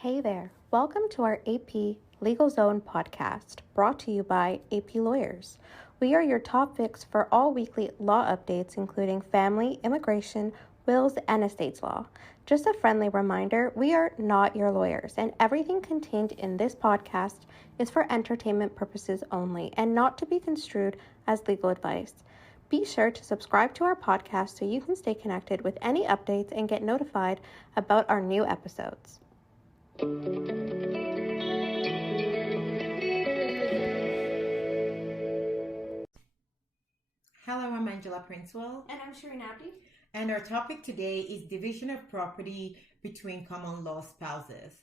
Hey there, welcome to our AP Legal Zone podcast, brought to you by AP Lawyers. We are your top fix for all weekly law updates, including family, immigration, wills, and estates law. Just a friendly reminder, we are not your lawyers, and everything contained in this podcast is for entertainment purposes only and not to be construed as legal advice. Be sure to subscribe to our podcast so you can stay connected with any updates and get notified about our new episodes. Hello, I'm Angela Princewell. And I'm Shireen Abdi. And our topic today is division of property between common law spouses.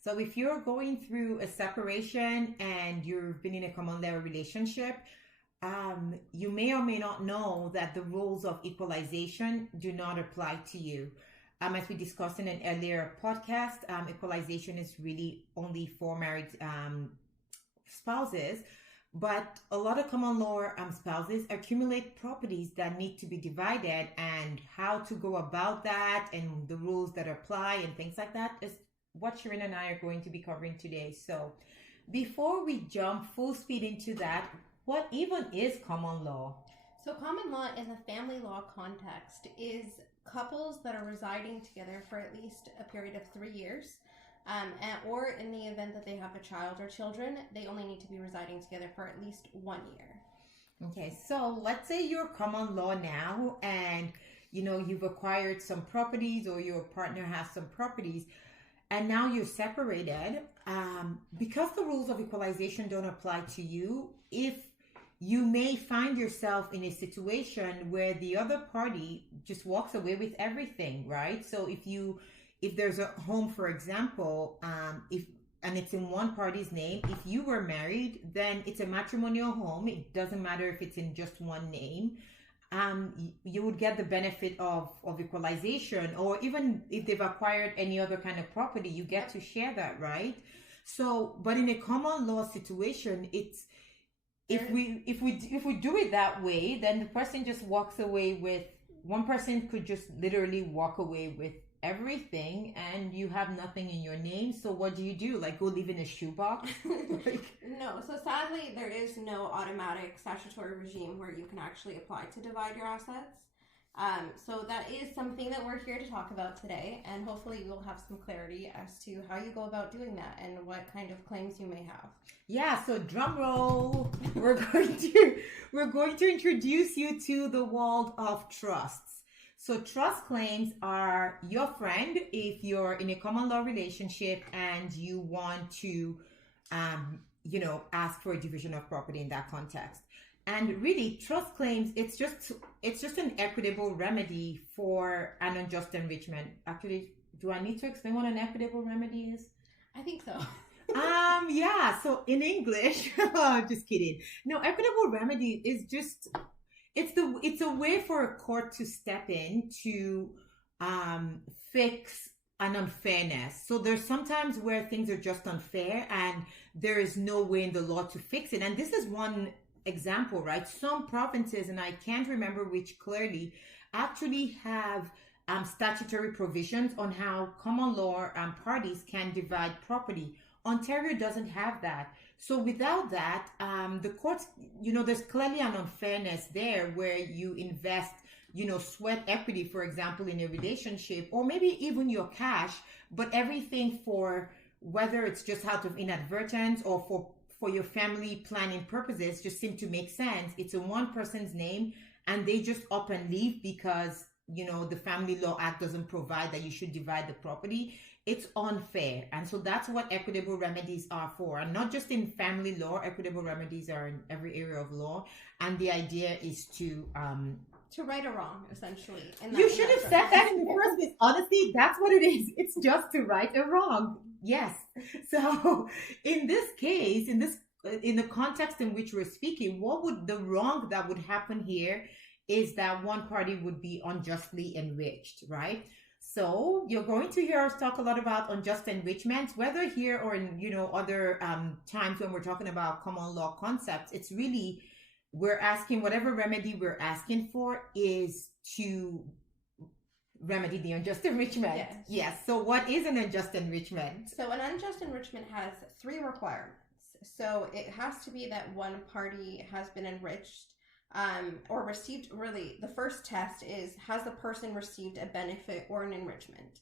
So if you're going through a separation and you've been in a common law relationship, you may or may not know that the rules of equalization do not apply to you. As we discussed in an earlier podcast, equalization is really only for married spouses. But a lot of common law spouses accumulate properties that need to be divided, and how to go about that and the rules that apply and things like that is what Shireen and I are going to be covering today. So before we jump full speed into that, what even is common law? So common law in the family law context is couples that are residing together for at least a period of 3 years. Or in the event that they have a child or children, they only need to be residing together for at least 1 year. Okay, so let's say you're common law now and you've acquired some properties, or your partner has some properties, and now you're separated. Because the rules of equalization don't apply to you, if you may find yourself in a situation where the other party just walks away with everything, right? So if there's a home, for example, and it's in one party's name, if you were married, then it's a matrimonial home. It doesn't matter if it's in just one name. You would get the benefit of equalization, or even if they've acquired any other kind of property, you get to share that, right? So, but in a common law situation, it's if we do it that way, then the person just walks away with, one person could just literally walk away with everything, and you have nothing in your name. So what do? Like, go live in a shoebox? No. So sadly, there is no automatic statutory regime where you can actually apply to divide your assets. So that is something that we're here to talk about today, and hopefully you'll have some clarity as to how you go about doing that and what kind of claims you may have. Yeah, so drum roll. We're going to introduce you to the world of trusts. So trust claims are your friend if you're in a common law relationship and you want to ask for a division of property in that context. And really, trust claims, it's just an equitable remedy for an unjust enrichment. Actually, do I need to explain what an equitable remedy is? I think so. Yeah, so in English, just kidding. No, equitable remedy is just, it's a way for a court to step in to fix an unfairness. So there's sometimes where things are just unfair and there is no way in the law to fix it. And this is one example, right? Some provinces, and I can't remember which clearly, actually have statutory provisions on how common law parties can divide property. Ontario doesn't have that. So without that, the courts, there's clearly an unfairness there where you invest, sweat equity, for example, in a relationship, or maybe even your cash, but everything for whether it's just out of inadvertence or for your family planning purposes just seem to make sense. It's in one person's name and they just up and leave because, the Family Law Act doesn't provide that you should divide the property. It's unfair. And so that's what equitable remedies are for. And not just in family law, equitable remedies are in every area of law. And the idea is to right a wrong, essentially. You should have said that in the first place. Honestly, that's what it is. It's just to right a wrong. Yes. So in this case, in the context in which we're speaking, what would the wrong that would happen here is that one party would be unjustly enriched, right? So you're going to hear us talk a lot about unjust enrichment, whether here or in, other times when we're talking about common law concepts. It's really, we're asking, whatever remedy we're asking for is to remedy, the unjust enrichment. Yes. Yes. So what is an unjust enrichment? So an unjust enrichment has 3 requirements. So it has to be that one party has been enriched or received, really, the first test is, has the person received a benefit or an enrichment?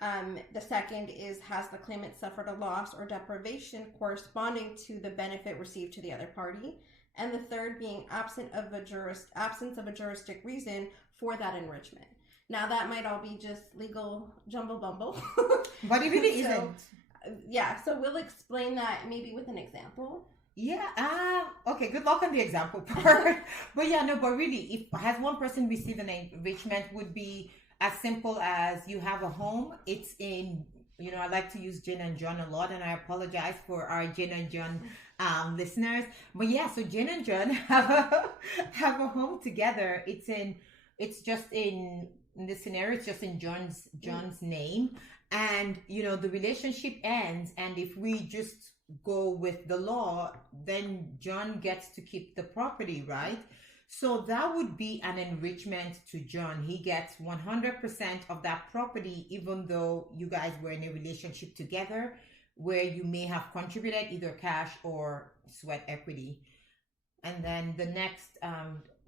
The second is, has the claimant suffered a loss or deprivation corresponding to the benefit received to the other party? And the third being absence of a juristic reason for that enrichment. Now that might all be just legal jumble bumble. But it really isn't. Yeah, so we'll explain that maybe with an example. Yeah. Okay. Good luck on the example part. But yeah, no. But really, if has one person received an enrichment, would be as simple as you have a home. It's in. I like to use Jane and John a lot, and I apologize for our Jane and John listeners. But yeah, so Jane and John have a home together. It's just in this scenario. It's just in John's name. And, the relationship ends. And if we just go with the law, then John gets to keep the property, right? So that would be an enrichment to John. He gets 100% of that property, even though you guys were in a relationship together where you may have contributed either cash or sweat equity. And then the next,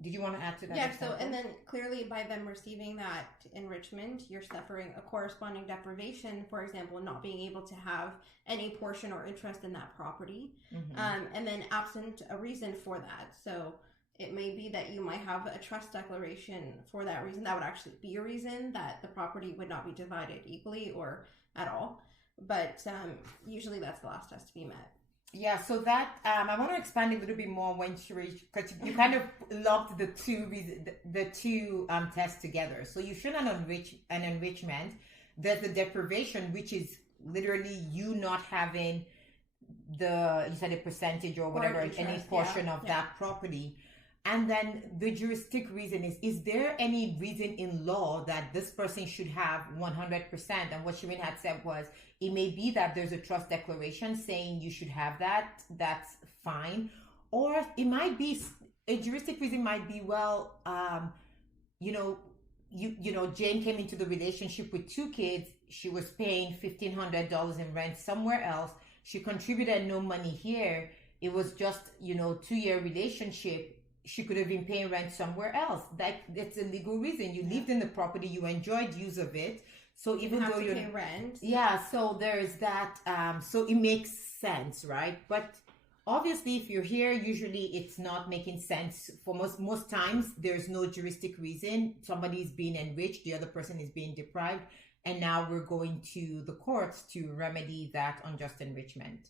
did you want to add to that? Yeah, example? so, and then clearly by them receiving that enrichment, you're suffering a corresponding deprivation, for example, not being able to have any portion or interest in that property. Mm-hmm. And then absent a reason for that. So it may be that you might have a trust declaration for that reason. That would actually be a reason that the property would not be divided equally or at all. But usually that's the last test to be met. Yeah, so that I want to expand a little bit more when because you kind of lumped the two tests together. So you should an enrichment. There's the deprivation, which is literally you not having you said a percentage or whatever, any portion of that property. And then the juristic reason is there any reason in law that this person should have 100%? And what Shireen had said was, it may be that there's a trust declaration saying you should have that. That's fine. Or it might be, a juristic reason might be, well, Jane came into the relationship with 2 kids. She was paying $1,500 in rent somewhere else. She contributed no money here. It was just, 2-year relationship. She could have been paying rent somewhere else. That's a legal reason. You lived in the property, you enjoyed use of it. So even though you're paying rent. Yeah, so there's that. So it makes sense, right? But obviously, if you're here, usually it's not making sense. For most times, there's no juristic reason. Somebody is being enriched, the other person is being deprived, and now we're going to the courts to remedy that unjust enrichment.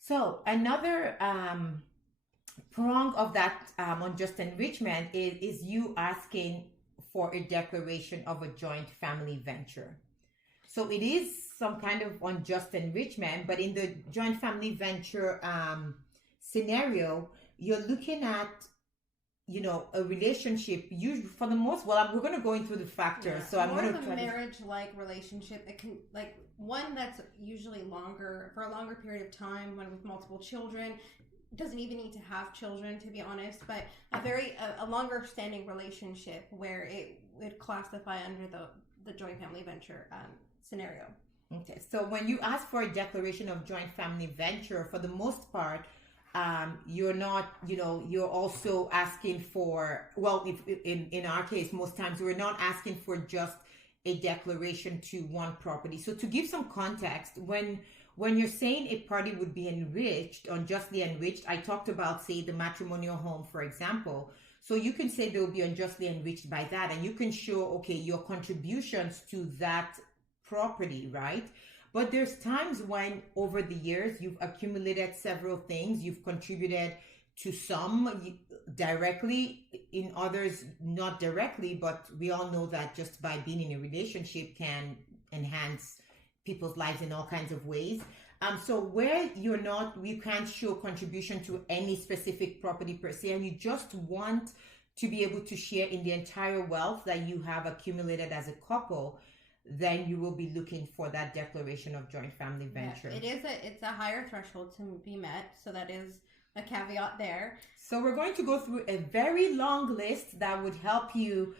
So another prong of that unjust enrichment is you asking for a declaration of a joint family venture. So it is some kind of unjust enrichment, but in the joint family venture scenario, you're looking at, a relationship. Usually, for the most, we're going to go into the factors. So I'm going to try marriage-like relationship. It can one that's usually longer for a longer period of time, one with multiple children. Doesn't even need to have children, to be honest, but a longer standing relationship where it would classify under the joint family venture scenario. Okay, so when you ask for a declaration of joint family venture, for the most part, you're not, you're also asking for, if in our case, most times we're not asking for just a declaration to one property. So to give some context, when you're saying a party would be enriched, unjustly enriched, I talked about, say, the matrimonial home, for example. So you can say they'll be unjustly enriched by that, and you can show, okay, your contributions to that property, right? But there's times when over the years you've accumulated several things. You've contributed to some directly, in others not directly, but we all know that just by being in a relationship can enhance people's lives in all kinds of ways. So where you can't show contribution to any specific property per se, and you just want to be able to share in the entire wealth that you have accumulated as a couple, then you will be looking for that declaration of joint family venture. Yeah, it's a higher threshold to be met. So that is a caveat there. So we're going to go through a very long list that would help you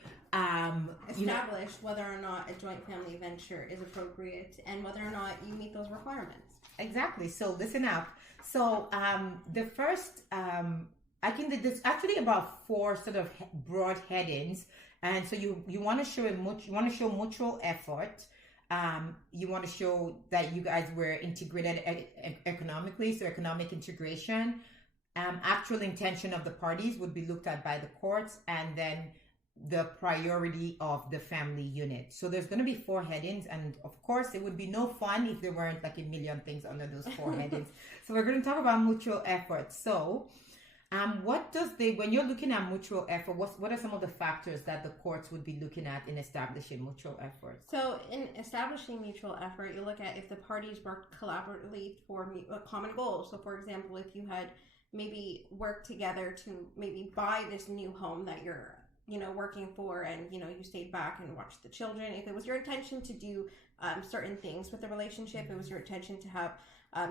establish whether or not a joint family venture is appropriate and whether or not you meet those requirements. Exactly. So listen up. So the first, I think that there's actually about 4 sort of broad headings, and so you want to show mutual effort. You want to show that you guys were integrated economically, so economic integration. Actual intention of the parties would be looked at by the courts, and then the priority of the family unit. So there's going to be 4 headings, and of course it would be no fun if there weren't like a million things under those 4 headings. So we're going to talk about mutual effort. So when you're looking at mutual effort, what are some of the factors that the courts would be looking at in establishing mutual effort? So in establishing mutual effort, you look at if the parties worked collaboratively for a common goal. So for example, if you had maybe worked together to maybe buy this new home that you're working for, and you stayed back and watched the children. If it was your intention to do certain things with the relationship, it was your intention to have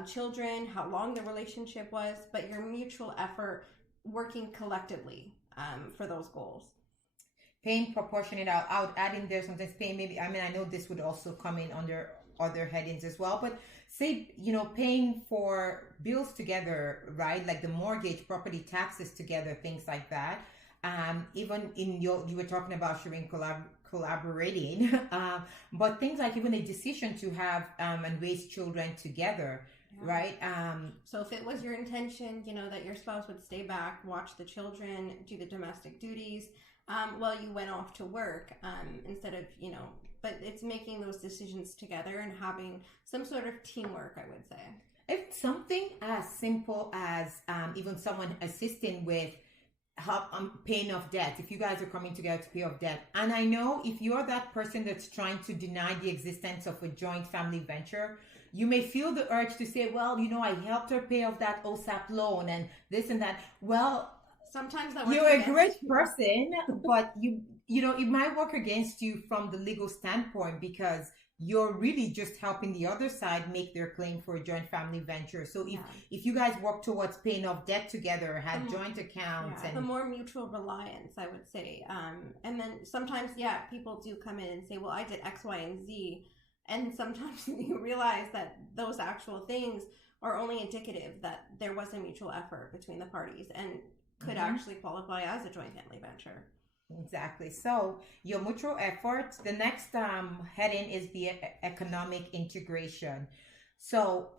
children, how long the relationship was, but your mutual effort working collectively for those goals. Paying proportionate out. I would add in there sometimes paying maybe, I know this would also come in under other headings as well, but say, paying for bills together, right? Like the mortgage, property taxes together, things like that. Even in you were talking about sharing collaborating, but things like even a decision to have and raise children together, right? So if it was your intention, that your spouse would stay back, watch the children, do the domestic duties, while you went off to work, instead of, but it's making those decisions together and having some sort of teamwork, I would say. It's something as simple as even someone assisting with help paying off debt. If you guys are coming together to pay off debt, and I know if you're that person that's trying to deny the existence of a joint family venture, you may feel the urge to say, well, I helped her pay off that OSAP loan and this and that. Well, sometimes that works. You're a great person, but it might work against you from the legal standpoint, because you're really just helping the other side make their claim for a joint family venture. So if you guys work towards paying off debt together, have joint accounts, and the more mutual reliance, I would say. And then sometimes, people do come in and say, well, I did X, Y, and Z. And sometimes you realize that those actual things are only indicative that there was a mutual effort between the parties and could actually qualify as a joint family venture. Exactly. So your mutual efforts. The next heading is the economic integration. So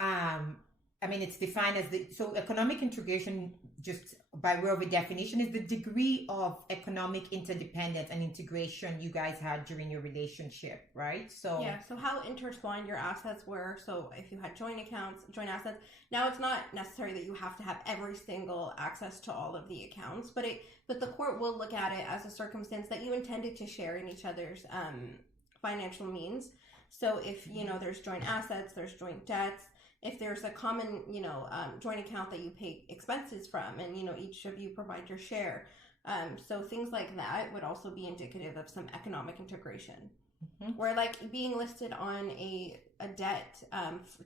it's defined as economic integration, just by way of a definition, is the degree of economic interdependence and integration you guys had during your relationship, right? So how intertwined your assets were. So if you had joint accounts, joint assets, now it's not necessary that you have to have every single access to all of the accounts, but the court will look at it as a circumstance that you intended to share in each other's financial means. So if there's joint assets, there's joint debts. If there's a common, joint account that you pay expenses from, and, each of you provide your share. So things like that would also be indicative of some economic integration. Where like being listed on a debt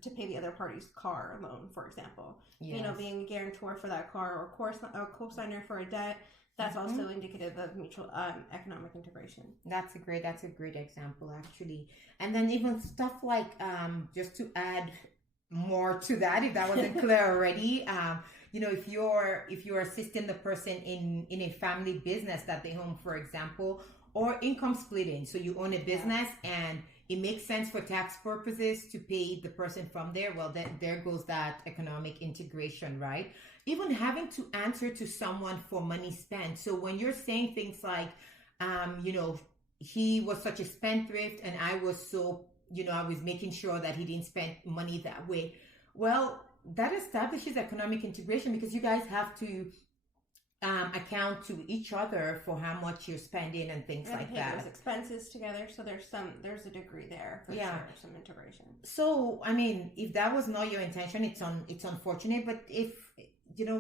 to pay the other party's car loan, for example. Yes. Being a guarantor for that car, or a co-signer for a debt. That's also indicative of mutual economic integration. That's a great example, actually. And then even stuff like, just to add more to that, if that wasn't clear already, if you're assisting the person in a family business that they own, for example, or income splitting, so you own a business and it makes sense for tax purposes to pay the person from there, well, then there goes that economic integration, right? Even having to answer to someone for money spent. So when you're saying things like he was such a spendthrift and I was so I was making sure that he didn't spend money that way. Well, that establishes economic integration, because you guys have to account to each other for how much you're spending and things like that. There's expenses together, so there's a degree there for sure, some integration. So, if that was not your intention, it's unfortunate. But if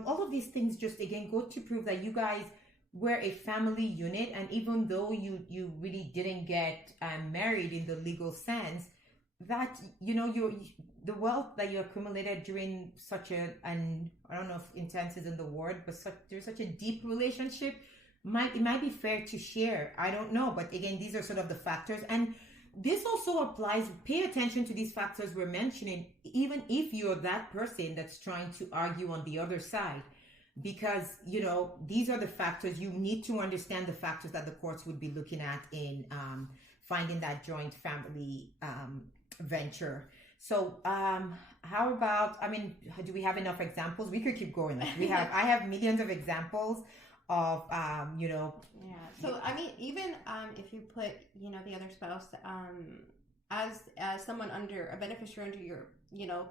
all of these things just again go to prove that you guys were a family unit, and even though you really didn't get married in the legal sense, that the wealth that you accumulated during such and I don't know if intense isn't the word, but there's such a deep relationship. It might be fair to share. I don't know, but again, these are sort of the factors, and this also applies. Pay attention to these factors we're mentioning, even if you're that person that's trying to argue on the other side, because these are the factors. You need to understand the factors that the courts would be looking at in finding that joint family venture. So how about, do we have enough examples? We could keep going. I have millions of examples of Yeah. So even if you put the other spouse as someone under a beneficiary under your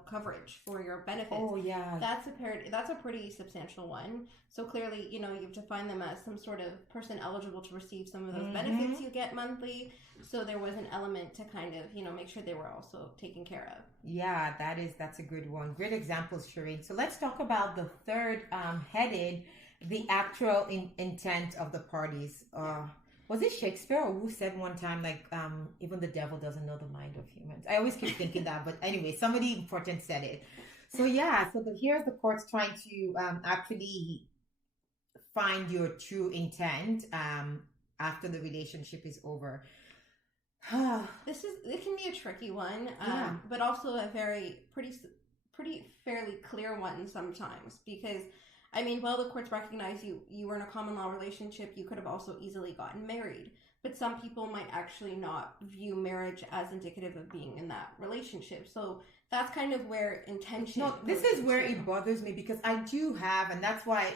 coverage for your benefits. Oh yeah. That's a pretty substantial one. So clearly, you have to find them as some sort of person eligible to receive some of those benefits you get monthly. So there was an element to kind of, make sure they were also taken care of. Yeah, that's a good one. Great examples, Shireen. So let's talk about the third headed, the actual intent of the parties. Was it Shakespeare or who said one time, even the devil doesn't know the mind of humans? I always keep thinking that, but anyway, somebody important said it. So yeah, here's the courts trying to actually find your true intent after the relationship is over. It can be a tricky one, but also a pretty fairly clear one sometimes, because while the courts recognize you were in a common law relationship, you could have also easily gotten married. But some people might actually not view marriage as indicative of being in that relationship. So that's kind of where intention... No, this is where it bothers me, because I do have, and that's why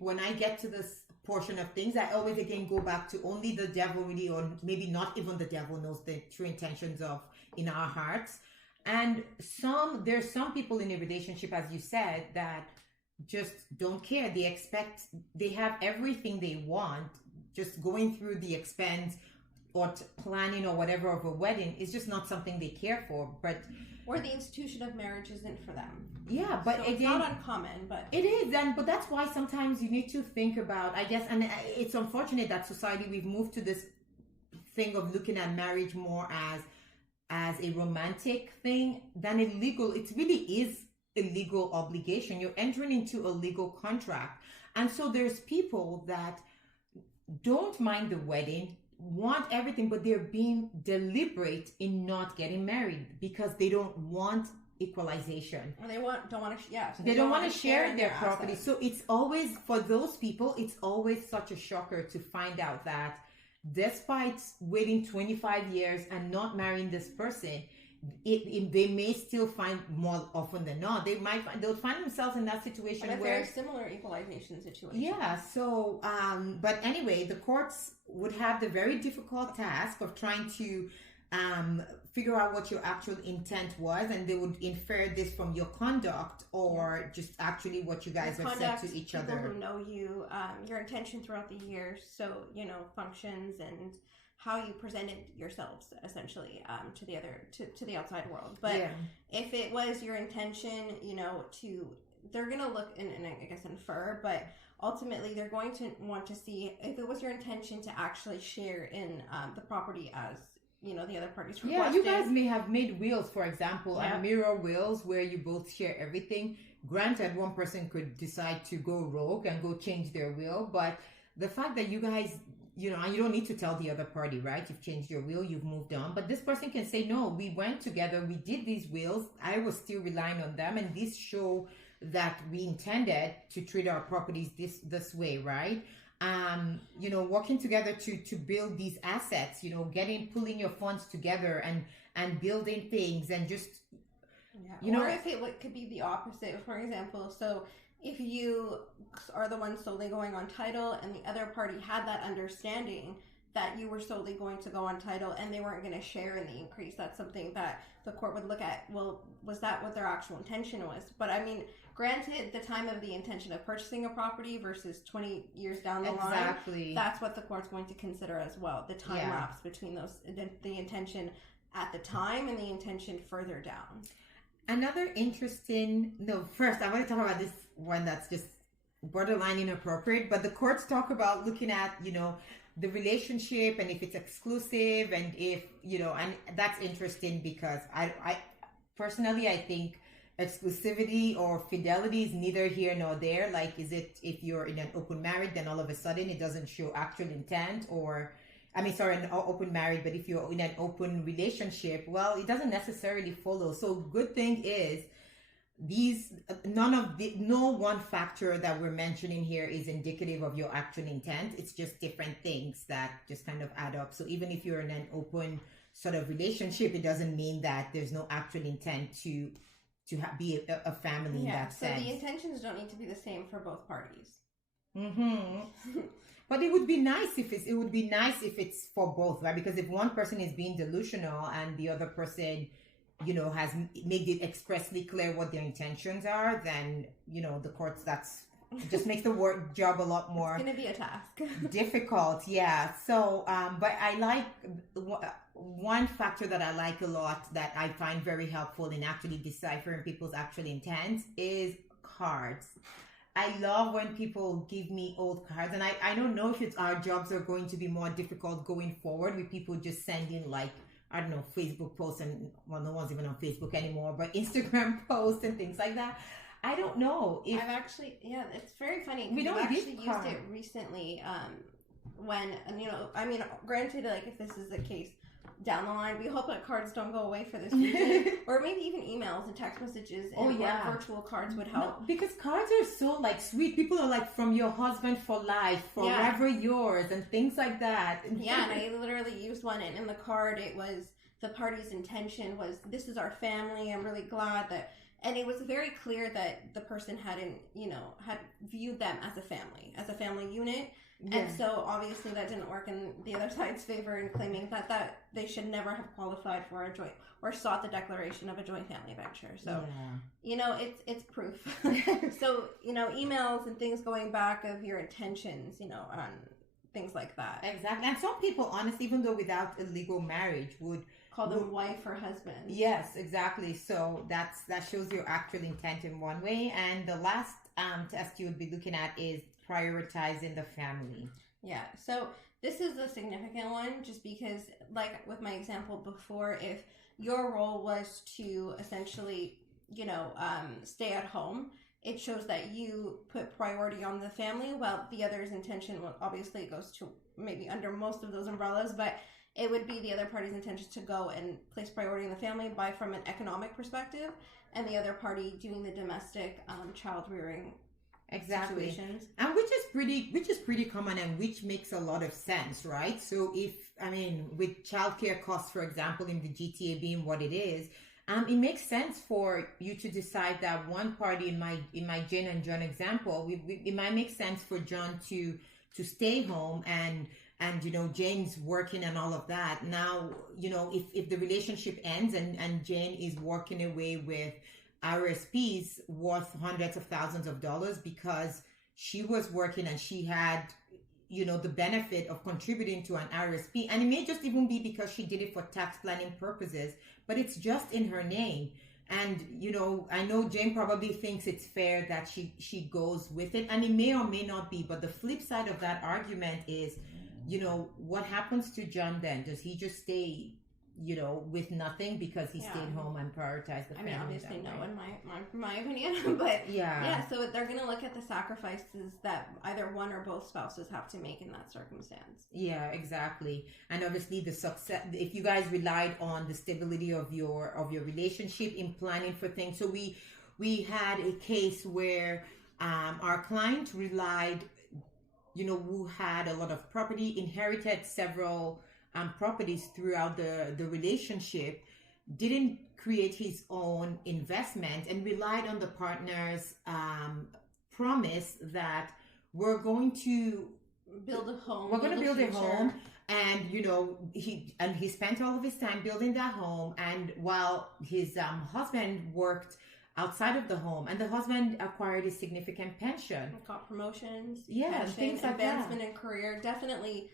when I get to this portion of things, I always again go back to only the devil really, or maybe not even the devil knows the true intentions in our hearts. And there's some people in a relationship, as you said, that just don't care. They have everything they want. Just going through the expense or planning or whatever of a wedding is just not something they care for. Or the institution of marriage isn't for them. Yeah, but so again, it's not uncommon, but it is. But that's why sometimes you need to think about, I guess, and it's unfortunate that society, we've moved to this thing of looking at marriage more as a romantic thing than a legal. It really is a legal obligation. You're entering into a legal contract. And so there's people that don't mind the wedding, want everything, but they're being deliberate in not getting married because they don't want equalization. Or they don't want to they don't want to share their property. Assets. So it's always, for those people, it's always such a shocker to find out that despite waiting 25 years and not marrying this person, they may still find, more often than not, they'll find themselves in that situation where very similar equalization situation. Yeah. So, but anyway, the courts would have the very difficult task of trying to figure out what your actual intent was, and they would infer this from your conduct or just actually what you guys have said to each other. People who know you, your intention throughout the year, so functions and how you presented yourselves essentially to the outside world. But if it was your intention, they're going to look and I guess infer, but ultimately they're going to want to see if it was your intention to actually share in the property as the other parties requested. Yeah, you guys may have made wills, for example, and mirror wills where you both share everything. Granted, one person could decide to go rogue and go change their will, but the fact that you guys, and you don't need to tell the other party, right? You've changed your will, you've moved on. But this person can say, no, we went together, we did these wills, I was still relying on them, and these show that we intended to treat our properties this way, right? Working together to build these assets, pulling your funds together and building things and just, or if it could be the opposite, for example. So if you are the one solely going on title and the other party had that understanding that you were solely going to go on title and they weren't going to share in the increase, that's something that the court would look at. Well, was that what their actual intention was? But granted, the time of the intention of purchasing a property versus 20 years down the line, that's what the court's going to consider as well. The time lapse between those, the intention at the time and the intention further down. Another first I want to talk about this one that's just borderline inappropriate, but the courts talk about looking at, the relationship and if it's exclusive and if, and that's interesting because I personally, I think exclusivity or fidelity is neither here nor there. Like, is it if you're in an open marriage, then all of a sudden it doesn't show actual intent, or an open marriage, but if you're in an open relationship, well, it doesn't necessarily follow. So good thing is no one factor that we're mentioning here is indicative of your actual intent. It's just different things that just kind of add up. So even if you're in an open sort of relationship, it doesn't mean that there's no actual intent to be a family in that sense. So the intentions don't need to be the same for both parties. Mm-hmm. But it would be nice if it's for both, right? Because if one person is being delusional and the other person, has made it expressly clear what their intentions are, then, the courts, just makes the job a lot more. It's going to be a task. difficult, yeah. So, but I like one factor that I like a lot that I find very helpful in actually deciphering people's actual intent is cards. I love when people give me old cards, and I don't know if our jobs are going to be more difficult going forward with people just sending Facebook posts, and well, no one's even on Facebook anymore, but Instagram posts and things like that. I don't know if I've actually, it's very funny. We don't actually used it recently. When granted, like if this is the case down the line, we hope that cards don't go away for this reason, or maybe even emails and text messages and virtual cards would help. No, because cards are so sweet. People are like, from your husband for life, forever yours, and things like that. Yeah, and I literally used one, and in the card it was the party's intention was, this is our family. I'm really glad that. And it was very clear that the person had viewed them as a family unit. Yeah. And so obviously that didn't work in the other side's favor in claiming that they should never have qualified for a joint or sought the declaration of a joint family venture. So, it's proof. So, emails and things going back of your intentions, on things like that. Exactly. And some people, honestly, even though without a legal marriage, would call them wife or husband. Yes, exactly. So that shows your actual intent in one way. And the last test you would be looking at is prioritizing the family. Yeah. So this is a significant one, just because, like with my example before, if your role was to essentially, stay at home, it shows that you put priority on the family, while the other's intention, obviously it goes to maybe under most of those umbrellas, but it would be the other party's intention to go and place priority in the family from an economic perspective, and the other party doing the domestic child rearing situations. And which is pretty common, and which makes a lot of sense, right? So with childcare costs, for example, in the GTA being what it is, it makes sense for you to decide that one party, in my Jane and John example, it might make sense for John to stay home and Jane's working and all of that. Now, if the relationship ends and Jane is walking away with RSPs worth hundreds of thousands of dollars because she was working and she had, the benefit of contributing to an RSP. And it may just even be because she did it for tax planning purposes, but it's just in her name. And, I know Jane probably thinks it's fair that she goes with it, and it may or may not be. But the flip side of that argument is, what happens to John then? Does he just stay, with nothing because he stayed home and prioritized the family? Obviously no, in my opinion, but so they're going to look at the sacrifices that either one or both spouses have to make in that circumstance. Yeah, exactly. And obviously the success, if you guys relied on the stability of your relationship in planning for things. So we had a case where our client relied, who had a lot of property, inherited several properties throughout the relationship, didn't create his own investment, and relied on the partner's promise that we're going to build a home. We're going to build a home, and he spent all of his time building that home, and while his husband worked outside of the home, and the husband acquired a significant pension, got promotions, pension, things like advancement that. in career, definitely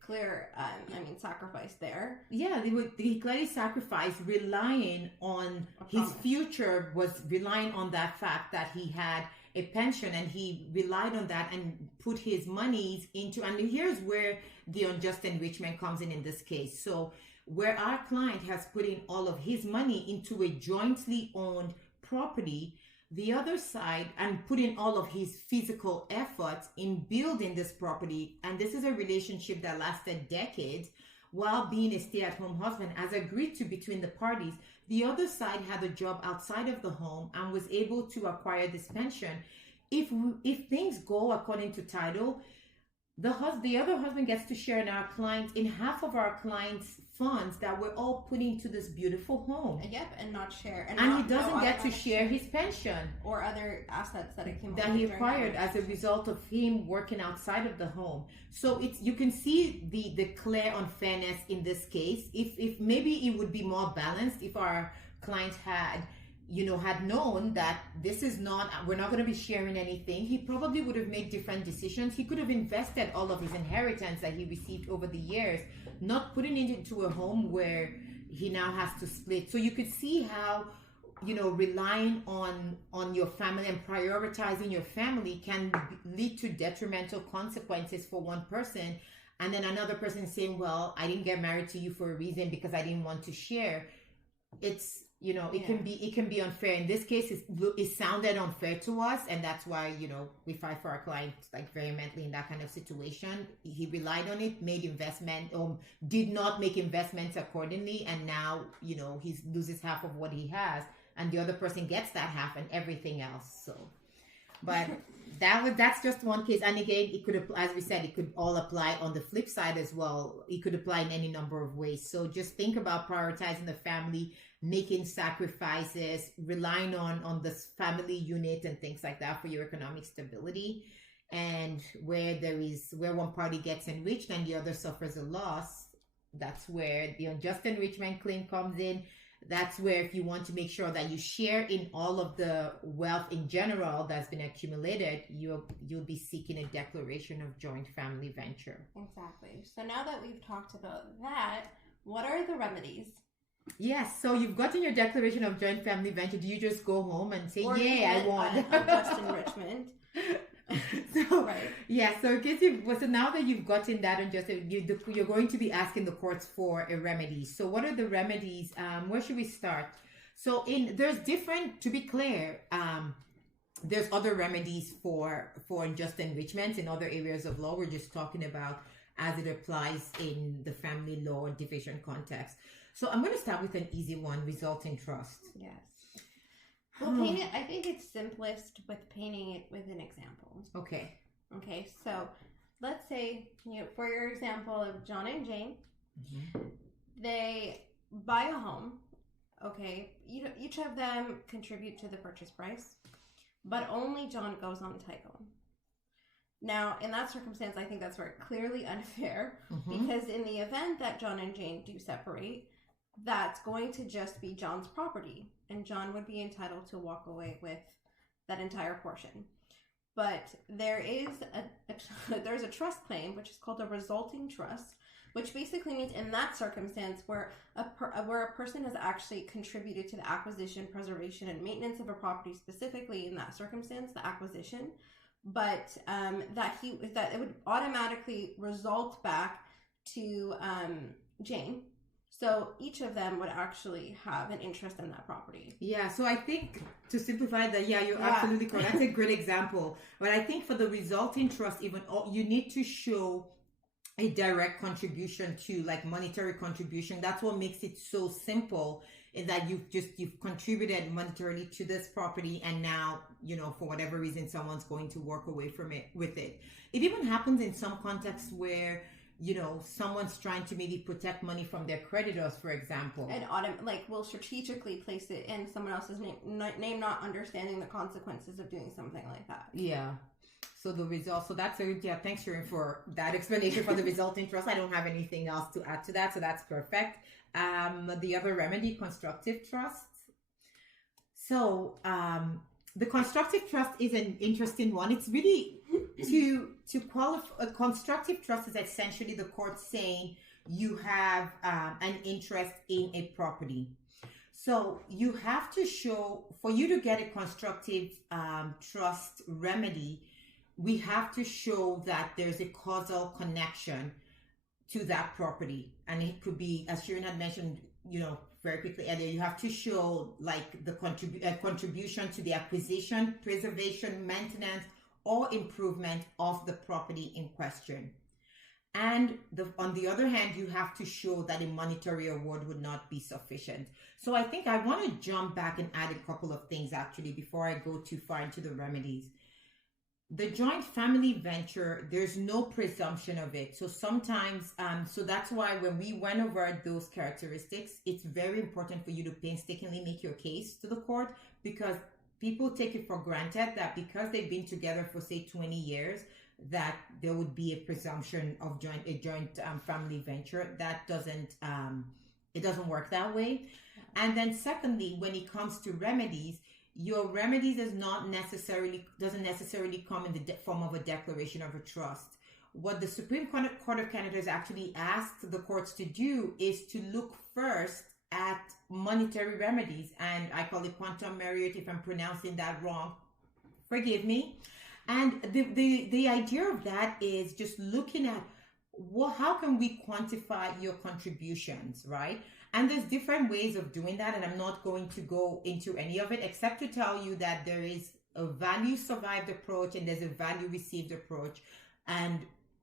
clear. Sacrifice there. Yeah, he clearly sacrificed, relying on his future, was relying on that fact that he had a pension, and he relied on that and put his monies into, and here's where the unjust enrichment comes in this case. So where our client has put in all of his money into a jointly owned property, the other side, and put in all of his physical efforts in building this property, and this is a relationship that lasted decades, while being a stay-at-home husband, as agreed to between the parties, the other side had a job outside of the home and was able to acquire this pension. If things go according to title, the other husband gets to share in half of our clients' funds that we're all putting into this beautiful home. Yep, and not share. And he doesn't get to share his pension. Or other assets that he acquired as a result of him working outside of the home. So you can see the clear unfairness in this case. If maybe it would be more balanced if our client had known that we're not going to be sharing anything, he probably would have made different decisions. He could have invested all of his inheritance that he received over the years, not putting it into a home where he now has to split. So you could see how, relying on your family and prioritizing your family can lead to detrimental consequences for one person. And then another person saying, well, I didn't get married to you for a reason because I didn't want to share. It's, it can be unfair. In this case, it sounded unfair to us, and that's why we fight for our clients like vehemently in that kind of situation. He relied on it, made investment, did not make investments accordingly, and now he loses half of what he has, and the other person gets that half and everything else. So, but that's just one case, and again, it could, as we said, it could all apply on the flip side as well. It could apply in any number of ways. So just think about prioritizing the family, making sacrifices, relying on this family unit and things like that for your economic stability. And where one party gets enriched and the other suffers a loss, that's where the unjust enrichment claim comes in. That's where, if you want to make sure that you share in all of the wealth in general that's been accumulated, you'll be seeking a declaration of joint family venture. Exactly. So now that we've talked about that, what are the remedies? Yes, so you've gotten your declaration of joint family venture. Do you just go home and say, I won? Unjust enrichment. So, right. Yeah, so now that you've gotten that unjust, you're going to be asking the courts for a remedy. So what are the remedies? Where should we start? So to be clear, there's other remedies for unjust enrichment in other areas of law. We're just talking about as it applies in the family law division context. So I'm going to start with an easy one, resulting trust. Yes. We'll paint it, I think it's simplest with painting it with an example. Okay. Okay, so let's say, for your example of John and Jane, they buy a home, okay, each of them contribute to the purchase price, but only John goes on title. Now, in that circumstance, I think that's very clearly unfair, because in the event that John and Jane do separate, that's going to just be John's property, and John would be entitled to walk away with that entire portion. But there is there's a trust claim, which is called a resulting trust, which basically means in that circumstance where a person has actually contributed to the acquisition, preservation, and maintenance of a property, specifically in that circumstance, the acquisition, but that it would automatically result back to Jane. So each of them would actually have an interest in that property. Yeah, so I think to simplify that, you're absolutely correct. That's a great example. But I think for the resulting trust, you need to show a direct contribution to, like, monetary contribution. That's what makes it so simple, is that you've contributed monetarily to this property, and now, for whatever reason, someone's going to walk away from it with it. It even happens in some contexts where someone's trying to maybe protect money from their creditors, for example. And will strategically place it in someone else's name, not understanding the consequences of doing something like that. Yeah. So that's thanks, Sharon, for that explanation for the resulting trust. I don't have anything else to add to that, so that's perfect. The other remedy, constructive trust. So, the constructive trust is an interesting one. It's really to qualify. A constructive trust is essentially the court saying you have an interest in a property. So you have to show, for you to get a constructive trust remedy, we have to show that there's a causal connection to that property. And it could be, as Sharon had mentioned, very quickly earlier, you have to show like the contribution to the acquisition, preservation, maintenance, or improvement of the property in question. And on the other hand, you have to show that a monetary award would not be sufficient. So I think I want to jump back and add a couple of things actually before I go too far into the remedies. The joint family venture, there's no presumption of it. So sometimes, so that's why when we went over those characteristics, it's very important for you to painstakingly make your case to the court, because people take it for granted that because they've been together for say 20 years, that there would be a presumption of a joint family venture. That doesn't, it doesn't work that way. And then secondly, when it comes to remedies, your remedies doesn't necessarily come in the form of a declaration of a trust. What the Supreme Court of Canada has actually asked the courts to do is to look first at monetary remedies, and I call it quantum merit. If I'm pronouncing that wrong, forgive me. And the idea of that is just looking at how can we quantify your contributions, right? And there's different ways of doing that, and I'm not going to go into any of it except to tell you that there is a value survived approach and there's a value received approach, and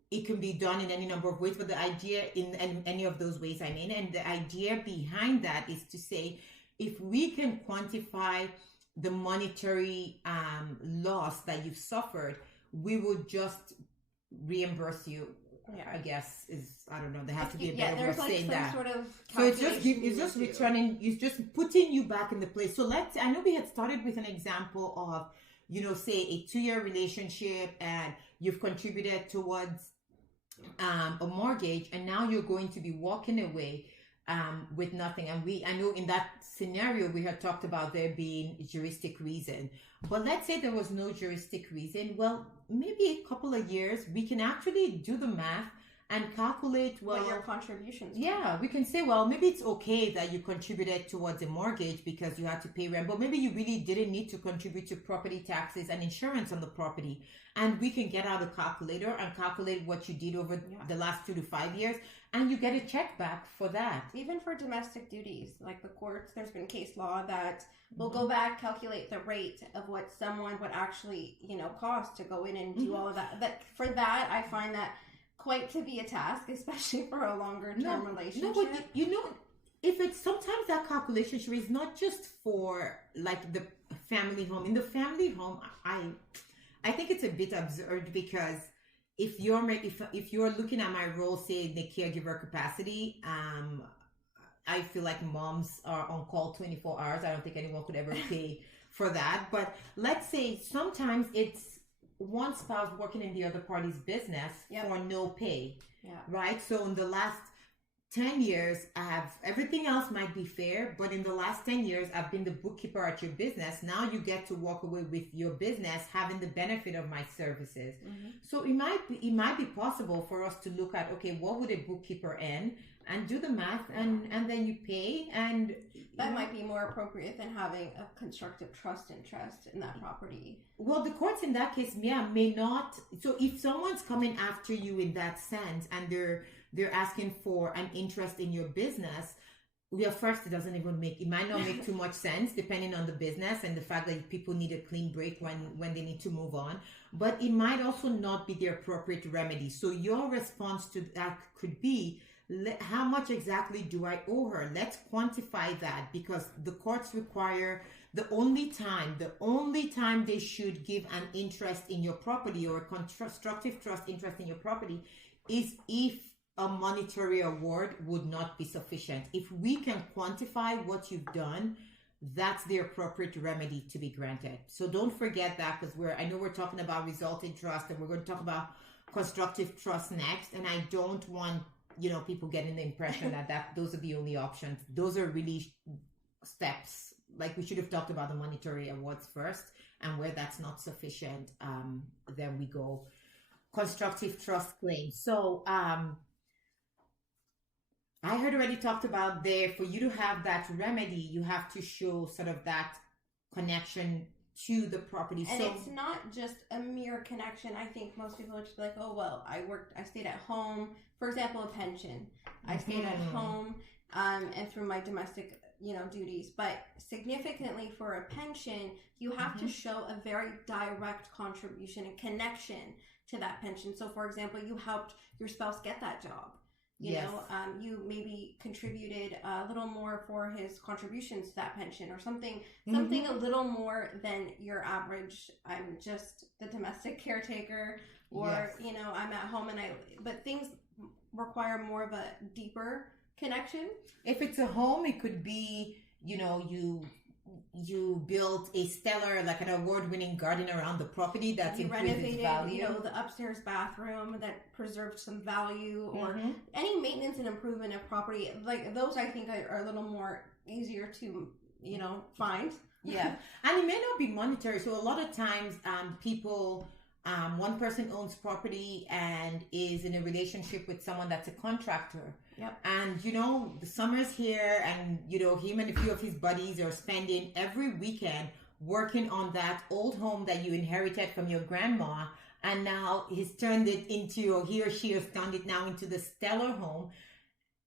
it can be done in any number of ways, but the idea in any of those ways, and the idea behind that is to say, if we can quantify the monetary loss that you've suffered, we would just reimburse you. Yeah, I guess I don't know. There has to be a better way of saying that. Sort of so it's just returning. It's just putting you back in the place. So I know we had started with an example of, say a 2-year relationship, and you've contributed towards a mortgage, and now you're going to be walking away with nothing. And I know in that scenario we had talked about there being juristic reason, but let's say there was no juristic reason. Well, maybe a couple of years we can actually do the math and calculate what your contributions were. Yeah, we can say, well, maybe it's okay that you contributed towards a mortgage because you had to pay rent, but maybe you really didn't need to contribute to property taxes and insurance on the property. And we can get out a calculator and calculate what you did over the last 2 to 5 years, and you get a check back for that. Even for domestic duties, like the courts, there's been case law that will go back, calculate the rate of what someone would actually, cost to go in and do all of that. But for that, I find that quite to be a task, especially for a longer term relationship. No, but if it's sometimes that calculation is not just for like the family home. In the family home, I think it's a bit absurd, because if you're looking at my role, say in the caregiver capacity, I feel like moms are on call 24 hours. I don't think anyone could ever pay for that. But let's say sometimes it's one spouse working in the other party's business for no pay, right? So in the last 10 years, everything else might be fair, but in the last 10 years, I've been the bookkeeper at your business. Now you get to walk away with your business having the benefit of my services. Mm-hmm. So it might be possible for us to look at, okay, what would a bookkeeper earn, and do the math, and then you pay, and that might be more appropriate than having a constructive trust interest in that property. Well, the courts in that case, may not. So if someone's coming after you in that sense, and they're asking for an interest in your business, first, it might not make too much sense depending on the business and the fact that people need a clean break when they need to move on. But it might also not be the appropriate remedy. So your response to that could be, how much exactly do I owe her? Let's quantify that, because the courts require the only time they should give an interest in your property, or a constructive trust interest in your property, is if a monetary award would not be sufficient. If we can quantify what you've done, that's the appropriate remedy to be granted. So don't forget that, because I know we're talking about resulting trust, and we're going to talk about constructive trust next, and I don't want people getting the impression that those are the only options. Those are really steps. Like, we should have talked about the monetary awards first, and where that's not sufficient, then we go constructive trust claim. So I heard already talked about there, for you to have that remedy, you have to show sort of that connection to the property. And so it's not just a mere connection. I think most people would just be like, oh, well, I stayed at home. For example, a pension. I stayed at home and through my domestic, duties. But significantly for a pension, you have to show a very direct contribution and connection to that pension. So, for example, you helped your spouse get that job. You maybe contributed a little more for his contributions to that pension, or something a little more than your average. I'm just the domestic caretaker, or I'm at home but things require more of a deeper connection. If it's a home, it could be, you built a stellar, like an award-winning garden around the property that's increased its value. The upstairs bathroom that preserved some value, or any maintenance and improvement of property. Like those, I think are a little more easier to, find. Yeah, and it may not be monetary. So a lot of times, people. One person owns property and is in a relationship with someone that's a contractor. Yep. And, the summer's here, and, him and a few of his buddies are spending every weekend working on that old home that you inherited from your grandma. And now he or she has turned it now into the stellar home.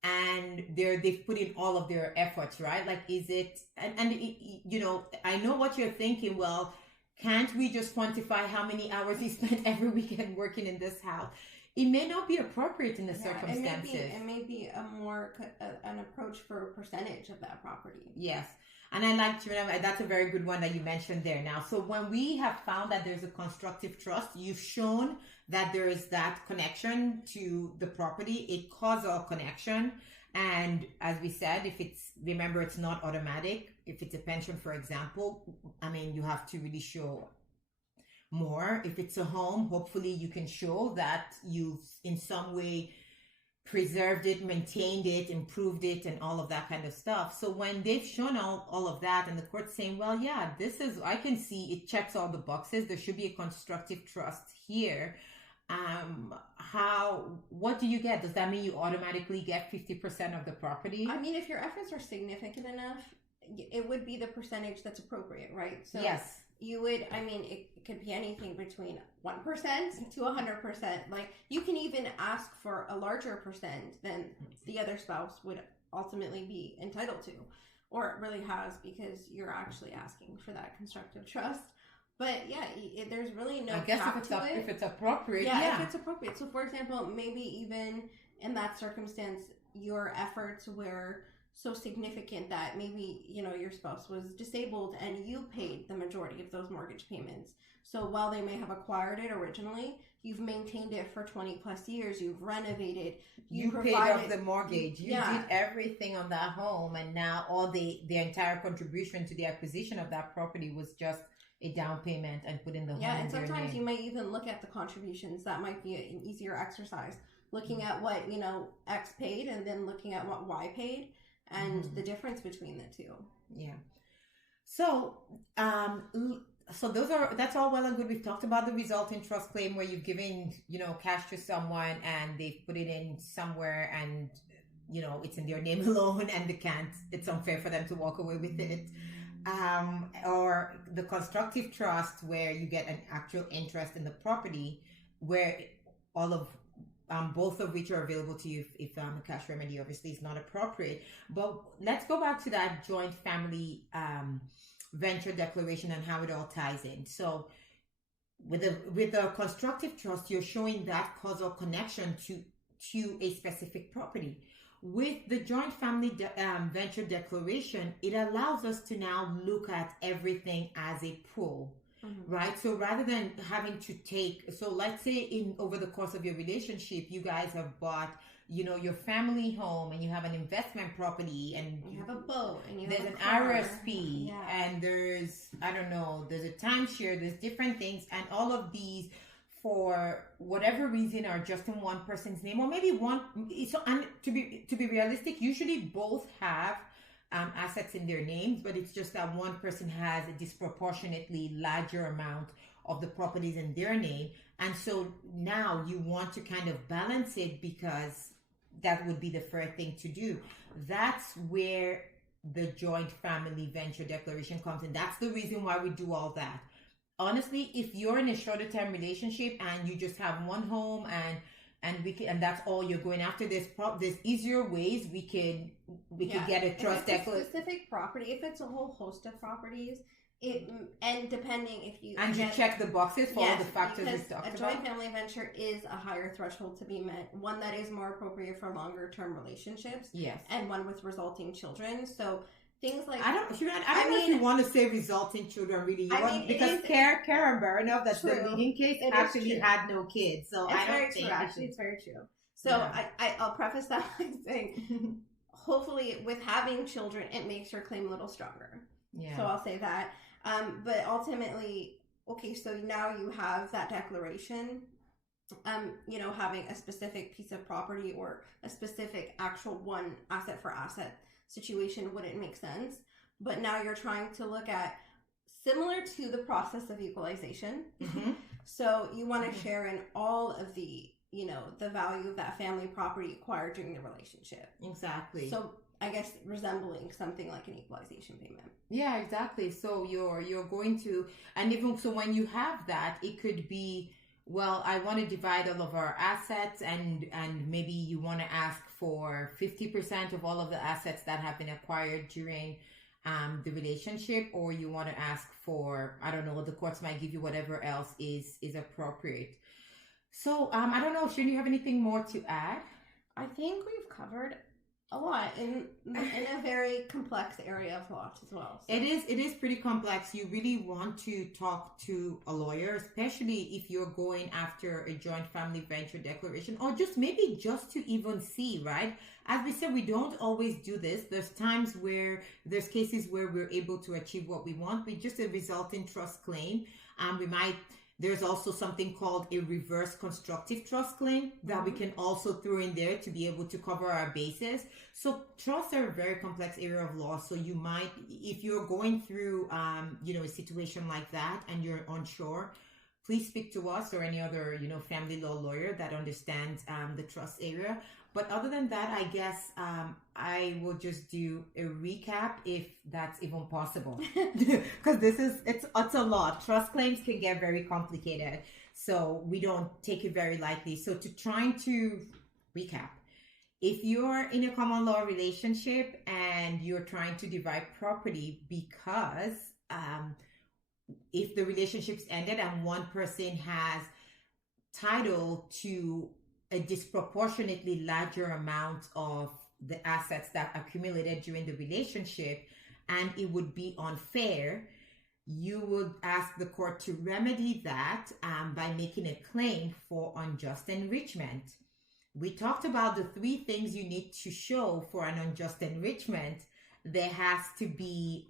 And they've put in all of their efforts, right? Like, is it, I know what you're thinking. Well, can't we just quantify how many hours he spent every weekend working in this house? It may not be appropriate in the circumstances. It may be a more an approach for a percentage of that property. Yes. And I like to remember, that's a very good one that you mentioned there now. So when we have found that there's a constructive trust, you've shown that there is that connection to the property, a causal connection. And as we said, remember, it's not automatic. If it's a pension, for example, you have to really show more. If it's a home, hopefully you can show that you've in some way preserved it, maintained it, improved it, and all of that kind of stuff. So when they've shown all of that, and the court's saying, well, yeah, I can see it checks all the boxes. There should be a constructive trust here. What do you get? Does that mean you automatically get 50% of the property? If your efforts are significant enough, it would be the percentage that's appropriate, right? So yes. You would, it could be anything between 1% to 100%. Like, you can even ask for a larger percent than the other spouse would ultimately be entitled to, or it really has, because you're actually asking for that constructive trust. But yeah, there's really no. I guess if it's appropriate. Yeah, if it's appropriate. So, for example, maybe even in that circumstance, your efforts were so significant that maybe your spouse was disabled and you paid the majority of those mortgage payments. So while they may have acquired it originally, you've maintained it for 20 plus years. You've renovated. You paid off the mortgage. You did everything on that home, and now all the entire contribution to the acquisition of that property was just a down payment and put in the home. Yeah, and sometimes you may even look at the contributions. That might be an easier exercise. Looking at what X paid, and then looking at what Y paid, and the difference between the two. Yeah. So, that's all well and good. We've talked about the resulting trust claim where you've given, cash to someone and they've put it in somewhere, and, it's in their name alone, and it's unfair for them to walk away with it. Or the constructive trust where you get an actual interest in the property, where all of both of which are available to you if a cash remedy obviously is not appropriate. But let's go back to that joint family venture declaration and how it all ties in. So with a constructive trust, you're showing that causal connection to a specific property. With the joint family venture declaration, it allows us to now look at everything as a pool. Right? So rather than having to let's say over the course of your relationship, you guys have bought, your family home, and you have an investment property, and you have a boat, and there's an RSP, and there's a timeshare, there's different things, and all of these, for whatever reason, are just in one person's name, or maybe one. So, and to be realistic, usually both have assets in their names, but it's just that one person has a disproportionately larger amount of the properties in their name. And so now you want to kind of balance it, because that would be the fair thing to do. That's where the joint family venture declaration comes in. That's the reason why we do all that. Honestly, if you're in a shorter term relationship and you just have one home and that's all you're going after, there's easier ways we could get a trust declaration. Specific property, if it's a whole host of properties, and depending if you check the boxes for all the factors we talked about. A joint family venture is a higher threshold to be met, one that is more appropriate for longer term relationships, yes, and one with resulting children. So things like I don't know if you want to say resulting children really, because Karen Baranoff, that's the leading case, actually had no kids, so I don't think it's very true. So I'll preface that by saying, hopefully, with having children, it makes your claim a little stronger. Yeah. So I'll say that. But ultimately, okay, so now you have that declaration, having a specific piece of property or a specific actual one asset for asset situation wouldn't make sense. But now you're trying to look at similar to the process of equalization. Mm-hmm. So you want to share in all of the, the value of that family property acquired during the relationship. Exactly. So I guess resembling something like an equalization payment. Yeah, exactly. So you're going to, and even so when you have that, it could be, well, I want to divide all of our assets and maybe you want to ask for 50% of all of the assets that have been acquired during the relationship, or you want to ask for, I don't know, the courts might give you whatever else is appropriate. So I don't know, shouldn't you have anything more to add? I think we've covered a lot in a very complex area of law as well. So. It is pretty complex. You really want to talk to a lawyer, especially if you're going after a joint family venture declaration, or just to even see, right? As we said, we don't always do this. There's cases where we're able to achieve what we want with just a resulting trust claim. There's also something called a reverse constructive trust claim that we can also throw in there to be able to cover our bases. So trusts are a very complex area of law. So you might, if you're going through, a situation like that and you're unsure, please speak to us or any other, family law lawyer that understands the trust area. But other than that, I guess I will just do a recap if that's even possible, because it's a lot. Trust claims can get very complicated, so we don't take it very lightly. So trying to recap, if you're in a common law relationship and you're trying to divide property because if the relationship's ended and one person has title to a disproportionately larger amount of the assets that accumulated during the relationship, and it would be unfair, you would ask the court to remedy that by making a claim for unjust enrichment. We talked about the 3 things you need to show for an unjust enrichment. There has to be,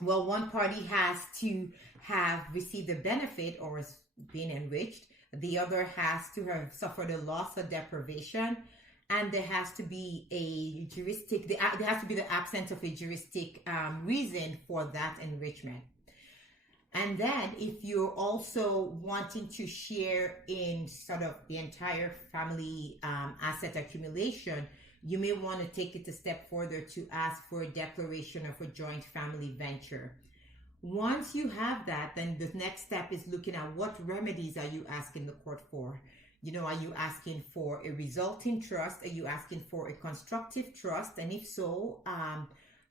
one party has to have received a benefit or is being enriched. The other has to have suffered a loss or deprivation, and there has to be there has to be the absence of a juristic reason for that enrichment. And then if you're also wanting to share in sort of the entire family asset accumulation, you may want to take it a step further to ask for a declaration of a joint family venture. Once you have that, then the next step is looking at what remedies are you asking the court for. Are you asking for a resulting trust? Are you asking for a constructive trust? And if so,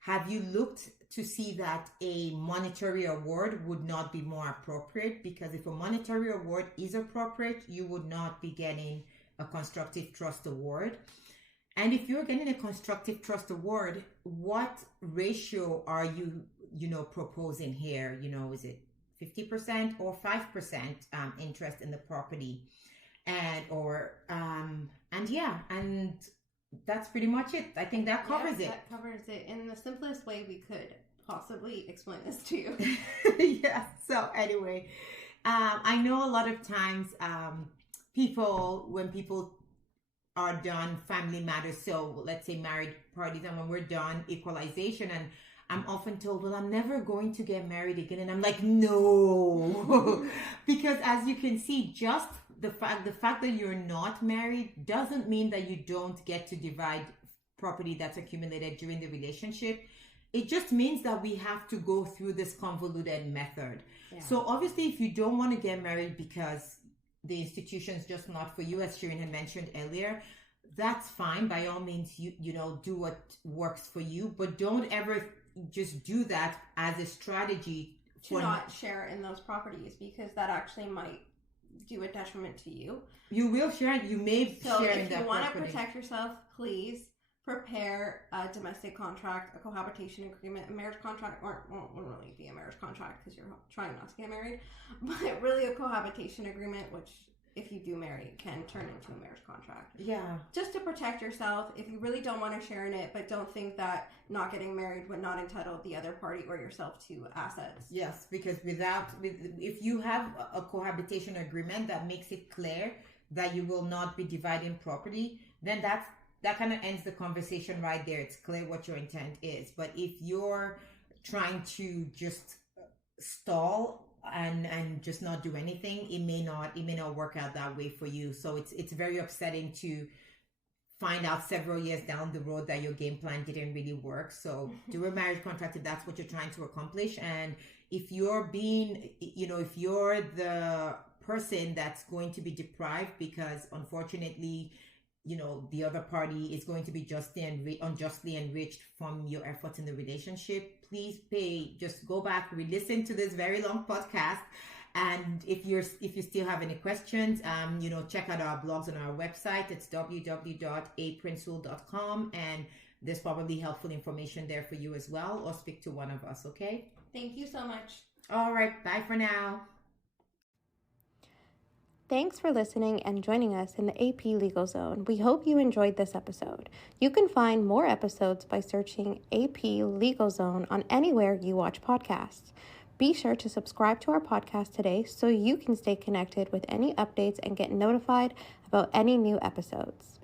have you looked to see that a monetary award would not be more appropriate? Because if a monetary award is appropriate, you would not be getting a constructive trust award. And if you're getting a constructive trust award, what ratio are you proposing here? Is it 50% or 5% interest in the property? And that's pretty much it. I think that covers it. That covers it in the simplest way we could possibly explain this to you. Yeah. So anyway, I know a lot of times when people are done family matters, so let's say married parties, and when we're done equalization, and I'm often told, well, I'm never going to get married again. And I'm like, no, because as you can see, just the fact that you're not married doesn't mean that you don't get to divide property that's accumulated during the relationship. It just means that we have to go through this convoluted method. Yeah. So obviously, if you don't want to get married because the institution is just not for you, as Shirin had mentioned earlier, that's fine. By all means, you know, do what works for you, but don't ever just do that as a strategy to not share in those properties, because that actually might do a detriment to you. You will share it. You may share in that property. So if you want to protect yourself, please prepare a domestic contract, a cohabitation agreement. A marriage contract won't really be a marriage contract because you're trying not to get married, but really a cohabitation agreement, which if you do marry, can turn into a marriage contract. Yeah. Just to protect yourself, if you really don't want to share in it, but don't think that not getting married would not entitle the other party or yourself to assets. Yes, because if you have a cohabitation agreement that makes it clear that you will not be dividing property, then that kind of ends the conversation right there. It's clear what your intent is. But if you're trying to just stall and just not do anything, it may not work out that way for you. So it's very upsetting to find out several years down the road that your game plan didn't really work. So do a marriage contract if that's what you're trying to accomplish. And if you're if you're the person that's going to be deprived because unfortunately, the other party is going to be unjustly enriched from your efforts in the relationship, please just go back, re-listen to this very long podcast. And if you still have any questions, check out our blogs on our website. It's www.aprincewill.com, and there's probably helpful information there for you as well, or speak to one of us, okay? Thank you so much. All right, bye for now. Thanks for listening and joining us in the AP Legal Zone. We hope you enjoyed this episode. You can find more episodes by searching AP Legal Zone on anywhere you watch podcasts. Be sure to subscribe to our podcast today so you can stay connected with any updates and get notified about any new episodes.